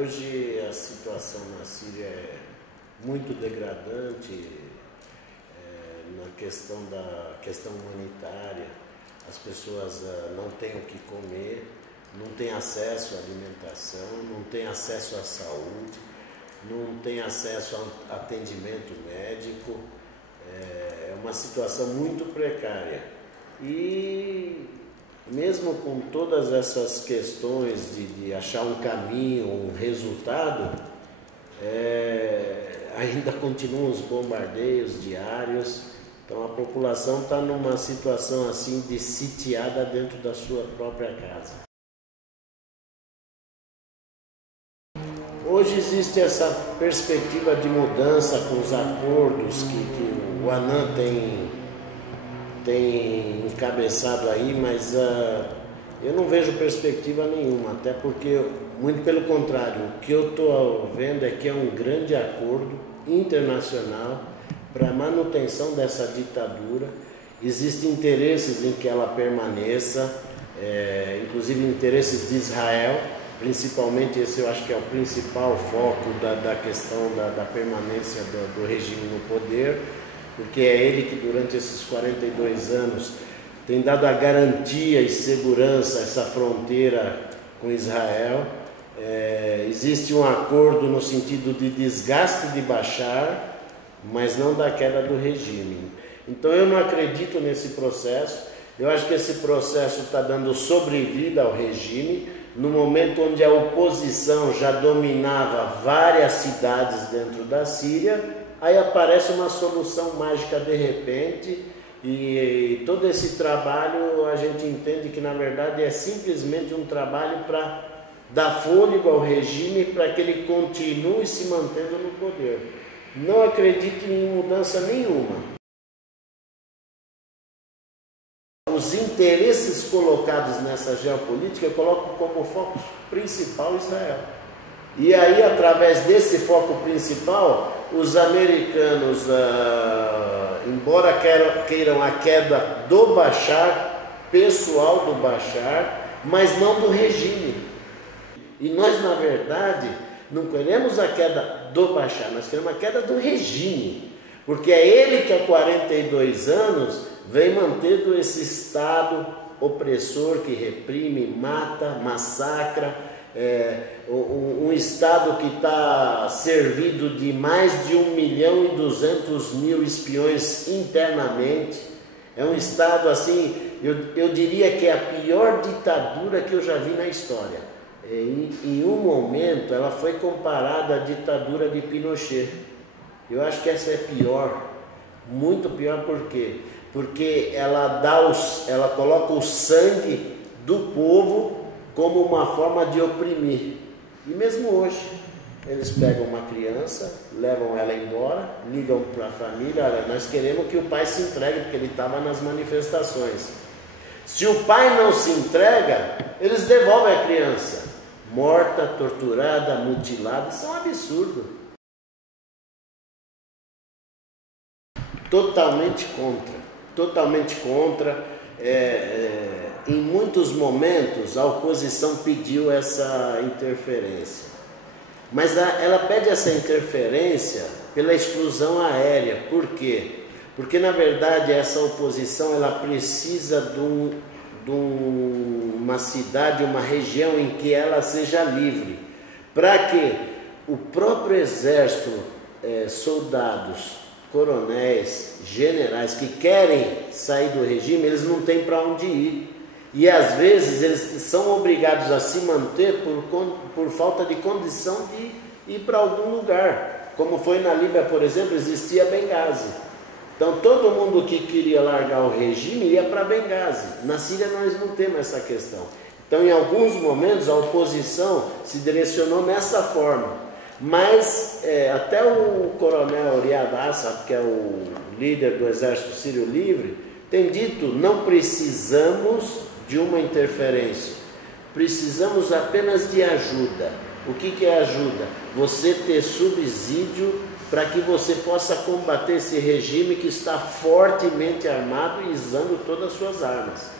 hoje a situação na Síria é muito degradante na questão humanitária. As pessoas não têm o que comer, não têm acesso à alimentação, não têm acesso à saúde, não têm acesso a atendimento médico. É uma situação muito precária. E mesmo com todas essas questões de achar um caminho, um resultado, ainda continuam os bombardeios diários. Então a população está numa situação assim de sitiada dentro da sua própria casa. Hoje existe essa perspectiva de mudança com os acordos que o ANAN tem encabeçado aí, mas eu não vejo perspectiva nenhuma, até porque, muito pelo contrário, o que eu estou vendo é que é um grande acordo internacional para a manutenção dessa ditadura. Existem interesses em que ela permaneça, inclusive interesses de Israel, principalmente esse eu acho que é o principal foco da questão da permanência do regime no poder, porque é ele que durante esses 42 anos tem dado a garantia e segurança a essa fronteira com Israel. Existe um acordo no sentido de desgaste de Bashar, mas não da queda do regime. Então eu não acredito nesse processo. Eu acho que esse processo está dando sobrevida ao regime, no momento onde a oposição já dominava várias cidades dentro da Síria. Aí aparece uma solução mágica de repente, e todo esse trabalho a gente entende que na verdade é simplesmente um trabalho para dar fôlego ao regime para que ele continue se mantendo no poder. Não acredito em mudança nenhuma. Os interesses colocados nessa geopolítica eu coloco como foco principal Israel. E aí, através desse foco principal, os americanos, embora queiram a queda do Bashar, pessoal do Bashar, mas não do regime. E nós, na verdade, não queremos a queda do Bashar, nós queremos a queda do regime. Porque é ele que há 42 anos vem mantendo esse Estado opressor que reprime, mata, massacra. Um Estado que está servido de mais de 1.200.000 espiões internamente. É um Estado assim, eu diria que é a pior ditadura que eu já vi na história. Em um momento ela foi comparada à ditadura de Pinochet. Eu acho que essa é pior, muito pior. Por quê? Porque ela coloca o sangue do povo como uma forma de oprimir. E mesmo hoje, eles pegam uma criança, levam ela embora, ligam para a família: olha, nós queremos que o pai se entregue, porque ele estava nas manifestações. Se o pai não se entrega, eles devolvem a criança, morta, torturada, mutilada. Isso é um absurdo. Totalmente contra. Em muitos momentos a oposição pediu essa interferência, mas ela pede essa interferência pela exclusão aérea. Por quê? Porque na verdade essa oposição ela precisa de uma cidade, uma região em que ela seja livre, para que o próprio exército, soldados, coronéis, generais que querem sair do regime, eles não têm para onde ir. E às vezes eles são obrigados a se manter por falta de condição de ir para algum lugar. Como foi na Líbia, por exemplo, existia Benghazi. Então todo mundo que queria largar o regime ia para Benghazi. Na Síria nós não temos essa questão. Então em alguns momentos a oposição se direcionou nessa forma. Mas até o coronel Riyad Assad, que é o líder do Exército Sírio Livre, tem dito: não precisamos de uma interferência, precisamos apenas de ajuda. O que é ajuda? Você ter subsídio para que você possa combater esse regime que está fortemente armado e usando todas as suas armas.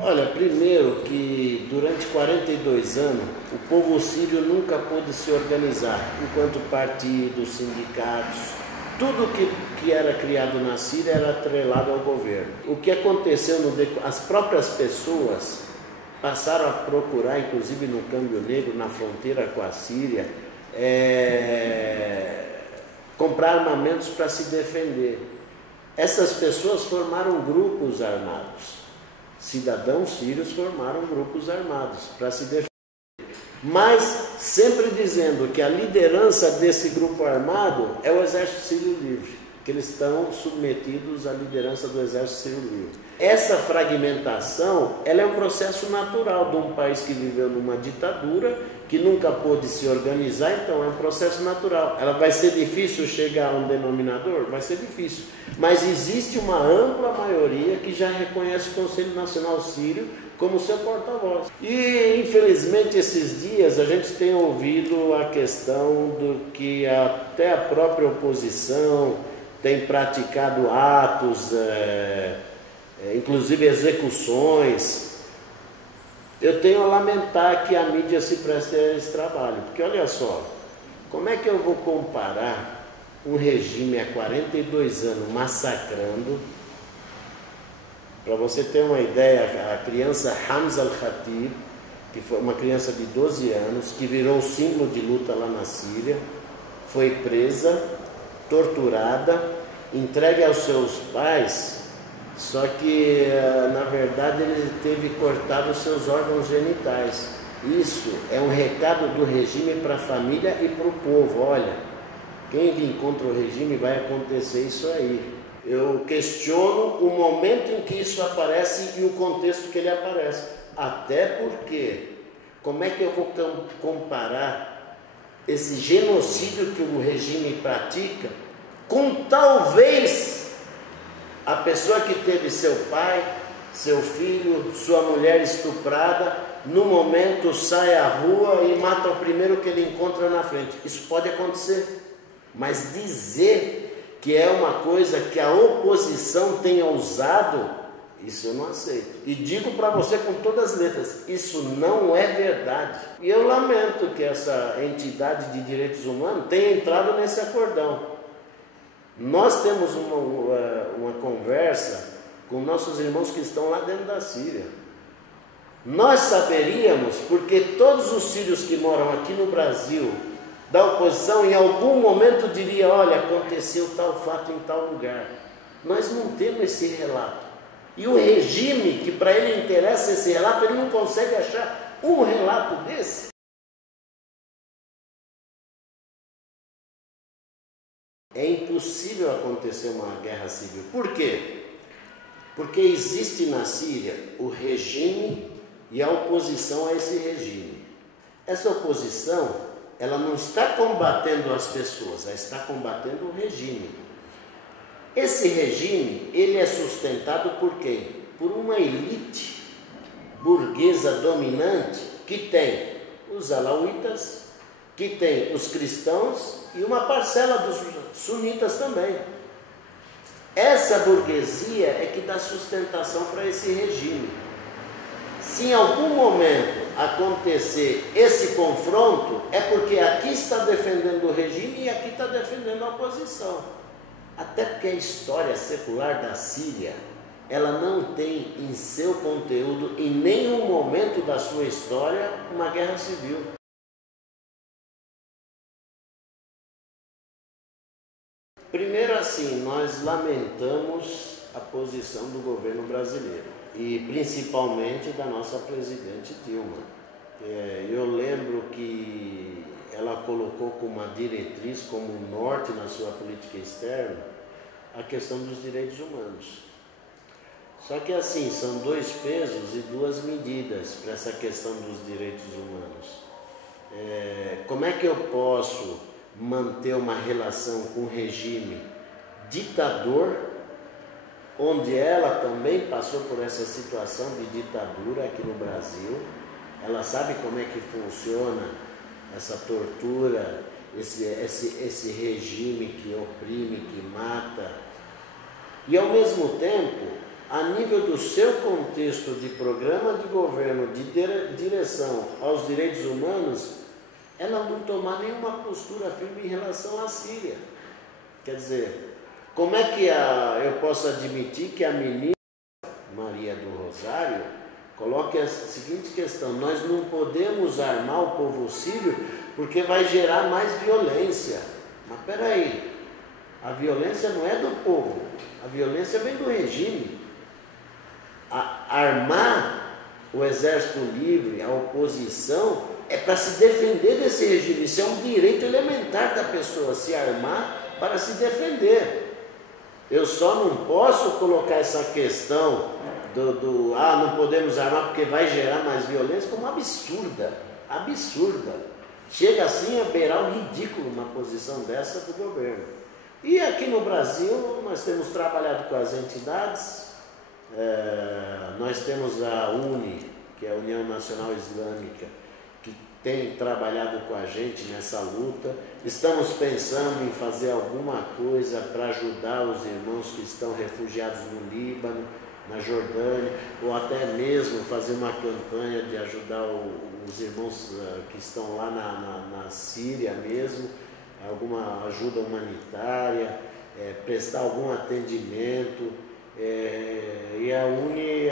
Olha, primeiro que durante 42 anos o povo sírio nunca pôde se organizar, enquanto partidos, sindicatos, tudo que era criado na Síria era atrelado ao governo. O que aconteceu as próprias pessoas passaram a procurar, inclusive no Câmbio Negro, na fronteira com a Síria, comprar armamentos para se defender. Essas pessoas formaram grupos armados. Cidadãos sírios formaram grupos armados para se defender. Mas sempre dizendo que a liderança desse grupo armado é o Exército Sírio Livre, que eles estão submetidos à liderança do Exército Sírio Livre. Essa fragmentação, ela é um processo natural de um país que viveu numa ditadura, que nunca pôde se organizar, então é um processo natural. Ela vai ser difícil chegar a um denominador? Vai ser difícil. Mas existe uma ampla maioria que já reconhece o Conselho Nacional Sírio como seu porta-voz. E, infelizmente, esses dias a gente tem ouvido a questão do que até a própria oposição tem praticado atos, inclusive execuções. Eu tenho a lamentar que a mídia se preste a esse trabalho, porque olha só, como é que eu vou comparar um regime há 42 anos massacrando? Para você ter uma ideia, a criança Hamza al-Khatib, que foi uma criança de 12 anos, que virou símbolo de luta lá na Síria, foi presa, torturada, entregue aos seus pais. Só que, na verdade, ele teve cortado os seus órgãos genitais. Isso é um recado do regime para a família e para o povo. Olha, quem vir contra o regime vai acontecer isso aí. Eu questiono o momento em que isso aparece e o contexto que ele aparece. Até porque, como é que eu vou comparar esse genocídio que o regime pratica com talvez a pessoa que teve seu pai, seu filho, sua mulher estuprada, no momento sai à rua e mata o primeiro que ele encontra na frente? Isso pode acontecer, mas dizer que é uma coisa que a oposição tenha usado, isso eu não aceito. E digo para você com todas as letras, isso não é verdade. E eu lamento que essa entidade de direitos humanos tenha entrado nesse acordão. Nós temos uma conversa com nossos irmãos que estão lá dentro da Síria. Nós saberíamos, porque todos os sírios que moram aqui no Brasil, da oposição, em algum momento diria, olha, aconteceu tal fato em tal lugar. Nós não temos esse relato. E o regime, que para ele interessa esse relato, ele não consegue achar um relato desse. É impossível acontecer uma guerra civil. Por quê? Porque existe na Síria o regime e a oposição a esse regime. Essa oposição, ela não está combatendo as pessoas, ela está combatendo o regime. Esse regime, ele é sustentado por quem? Por uma elite burguesa dominante que tem os alauítas, que tem os cristãos e uma parcela dos sunitas também. Essa burguesia é que dá sustentação para esse regime. Se em algum momento acontecer esse confronto, é porque aqui está defendendo o regime e aqui está defendendo a oposição. Até porque a história secular da Síria, ela não tem em seu conteúdo, em nenhum momento da sua história, uma guerra civil. Primeiro assim, nós lamentamos a posição do governo brasileiro e principalmente da nossa presidente Dilma. Eu lembro que ela colocou como uma diretriz, como um norte na sua política externa, a questão dos direitos humanos. Só que assim, são dois pesos e duas medidas para essa questão dos direitos humanos. Como é que eu posso manter uma relação com um regime ditador, onde ela também passou por essa situação de ditadura aqui no Brasil? Ela sabe como é que funciona essa tortura, esse regime que oprime, que mata. E ao mesmo tempo, a nível do seu contexto de programa de governo, de direção aos direitos humanos, ela não tomar nenhuma postura firme em relação à Síria. Quer dizer, como é que eu posso admitir que a ministra Maria do Rosário coloque a seguinte questão: nós não podemos armar o povo sírio porque vai gerar mais violência. Mas peraí, a violência não é do povo, a violência vem do regime. Armar o exército livre, a oposição, é para se defender desse regime. Isso é um direito elementar da pessoa, se armar para se defender. Eu só não posso colocar essa questão não podemos armar porque vai gerar mais violência como absurda. Chega assim a beirar o ridículo uma posição dessa do governo. E aqui no Brasil nós temos trabalhado com as entidades, nós temos a UNE, que é a União Nacional Islâmica, que tem trabalhado com a gente nessa luta. Estamos pensando em fazer alguma coisa para ajudar os irmãos que estão refugiados no Líbano, na Jordânia, ou até mesmo fazer uma campanha de ajudar os irmãos que estão lá na Síria mesmo, alguma ajuda humanitária, prestar algum atendimento, e a UNE